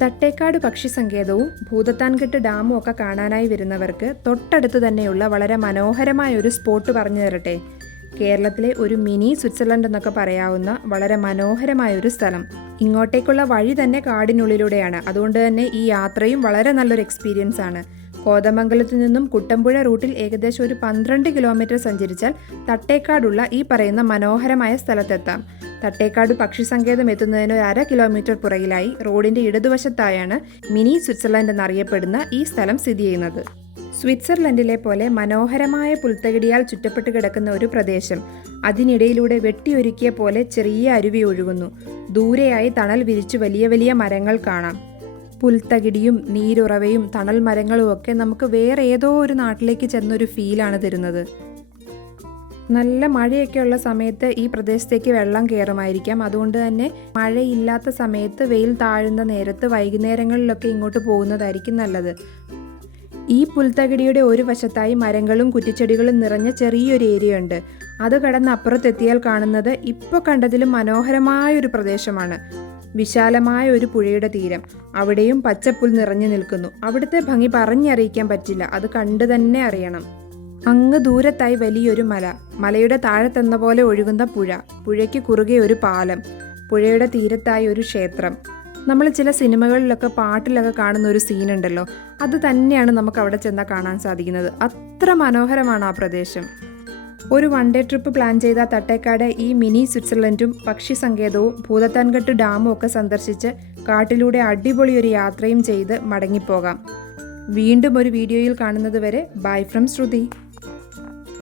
തട്ടേക്കാട് പക്ഷി സങ്കേതവും ഭൂതത്താൻകെട്ട് ഡാമും ഒക്കെ കാണാനായി വരുന്നവർക്ക് തൊട്ടടുത്ത് തന്നെയുള്ള വളരെ മനോഹരമായ ഒരു സ്പോട്ട് പറഞ്ഞു തരട്ടെ. കേരളത്തിലെ ഒരു മിനി സ്വിറ്റ്സർലൻഡ് എന്നൊക്കെ പറയാവുന്ന വളരെ മനോഹരമായ ഒരു സ്ഥലം. ഇങ്ങോട്ടേക്കുള്ള വഴി തന്നെ കാടിനുള്ളിലൂടെയാണ്. അതുകൊണ്ട് തന്നെ ഈ യാത്രയും വളരെ നല്ലൊരു എക്സ്പീരിയൻസ് ആണ്. കോതമംഗലത്തു നിന്നും കുട്ടമ്പുഴ റൂട്ടിൽ ഏകദേശം ഒരു 12 കിലോമീറ്റർ സഞ്ചരിച്ചാൽ തട്ടേക്കാടുള്ള ഈ പറയുന്ന മനോഹരമായ സ്ഥലത്തെത്താം. തട്ടേക്കാട് പക്ഷി സങ്കേതം എത്തുന്നതിന് ഒരു 1/2 കിലോമീറ്റർ പുറകിലായി റോഡിന്റെ ഇടതുവശത്തായാണ് മിനി സ്വിറ്റ്സർലൻഡ് എന്നറിയപ്പെടുന്ന ഈ സ്ഥലം സ്ഥിതി ചെയ്യുന്നത്. സ്വിറ്റ്സർലൻഡിലെ പോലെ മനോഹരമായ പുൽത്തകിടിയാൽ ചുറ്റപ്പെട്ട് കിടക്കുന്ന ഒരു പ്രദേശം. അതിനിടയിലൂടെ വെട്ടിയൊരുക്കിയ പോലെ ചെറിയ അരുവി ഒഴുകുന്നു. ദൂരെയായി തണൽ വിരിച്ചു വലിയ വലിയ മരങ്ങൾ കാണാം. പുൽത്തകിടിയും നീരുറവയും തണൽ മരങ്ങളും ഒക്കെ നമുക്ക് വേറെ ഏതോ ഒരു നാട്ടിലേക്ക് ചെന്നൊരു ഫീലാണ് തരുന്നത്. നല്ല മഴയൊക്കെയുള്ള സമയത്ത് ഈ പ്രദേശത്തേക്ക് വെള്ളം കയറുമായിരിക്കാം. അതുകൊണ്ട് തന്നെ മഴയില്ലാത്ത സമയത്ത് വെയിൽ താഴുന്ന നേരത്ത് വൈകുന്നേരങ്ങളിലൊക്കെ ഇങ്ങോട്ട് പോകുന്നതായിരിക്കും നല്ലത്. ഈ പുൽത്തകിടിയുടെ ഒരു വശത്തായി മരങ്ങളും കുറ്റിച്ചെടികളും നിറഞ്ഞ ചെറിയൊരു ഏരിയ ഉണ്ട്. അത് കടന്ന് അപ്പുറത്തെത്തിയാൽ കാണുന്നത് ഇപ്പോൾ കണ്ടതിലും മനോഹരമായൊരു പ്രദേശമാണ്. വിശാലമായ ഒരു പുഴയുടെ തീരം. അവിടെയും പച്ചപ്പുൽ നിറഞ്ഞു നിൽക്കുന്നു. അവിടുത്തെ ഭംഗി പറഞ്ഞറിയിക്കാൻ പറ്റില്ല. അത് കണ്ടു തന്നെ അറിയണം. അങ്ങ് ദൂരത്തായി വലിയൊരു മല, മലയുടെ താഴത്തെന്ന പോലെ ഒഴുകുന്ന പുഴ, പുഴയ്ക്ക് കുറുകെ ഒരു പാലം, പുഴയുടെ തീരത്തായി ഒരു ക്ഷേത്രം. നമ്മൾ ചില സിനിമകളിലൊക്കെ പാട്ടിലൊക്കെ കാണുന്ന ഒരു സീനുണ്ടല്ലോ, അത് തന്നെയാണ് നമുക്ക് അവിടെ ചെന്നാൽ കാണാൻ സാധിക്കുന്നത്. അത്ര മനോഹരമാണ് ആ പ്രദേശം. ഒരു 1 ഡേ ട്രിപ്പ് പ്ലാൻ ചെയ്ത തട്ടേക്കാട് ഈ മിനി സ്വിറ്റ്സർലൻഡും പക്ഷി സങ്കേതവും ഭൂതത്താൻകെട്ട് ഡാമും ഒക്കെ സന്ദർശിച്ച് കാട്ടിലൂടെ അടിപൊളി ഒരു യാത്രയും ചെയ്ത് മടങ്ങിപ്പോകാം. വീണ്ടും ഒരു വീഡിയോയിൽ കാണുന്നത് വരെ ബൈ ഫ്രം ശ്രുതി.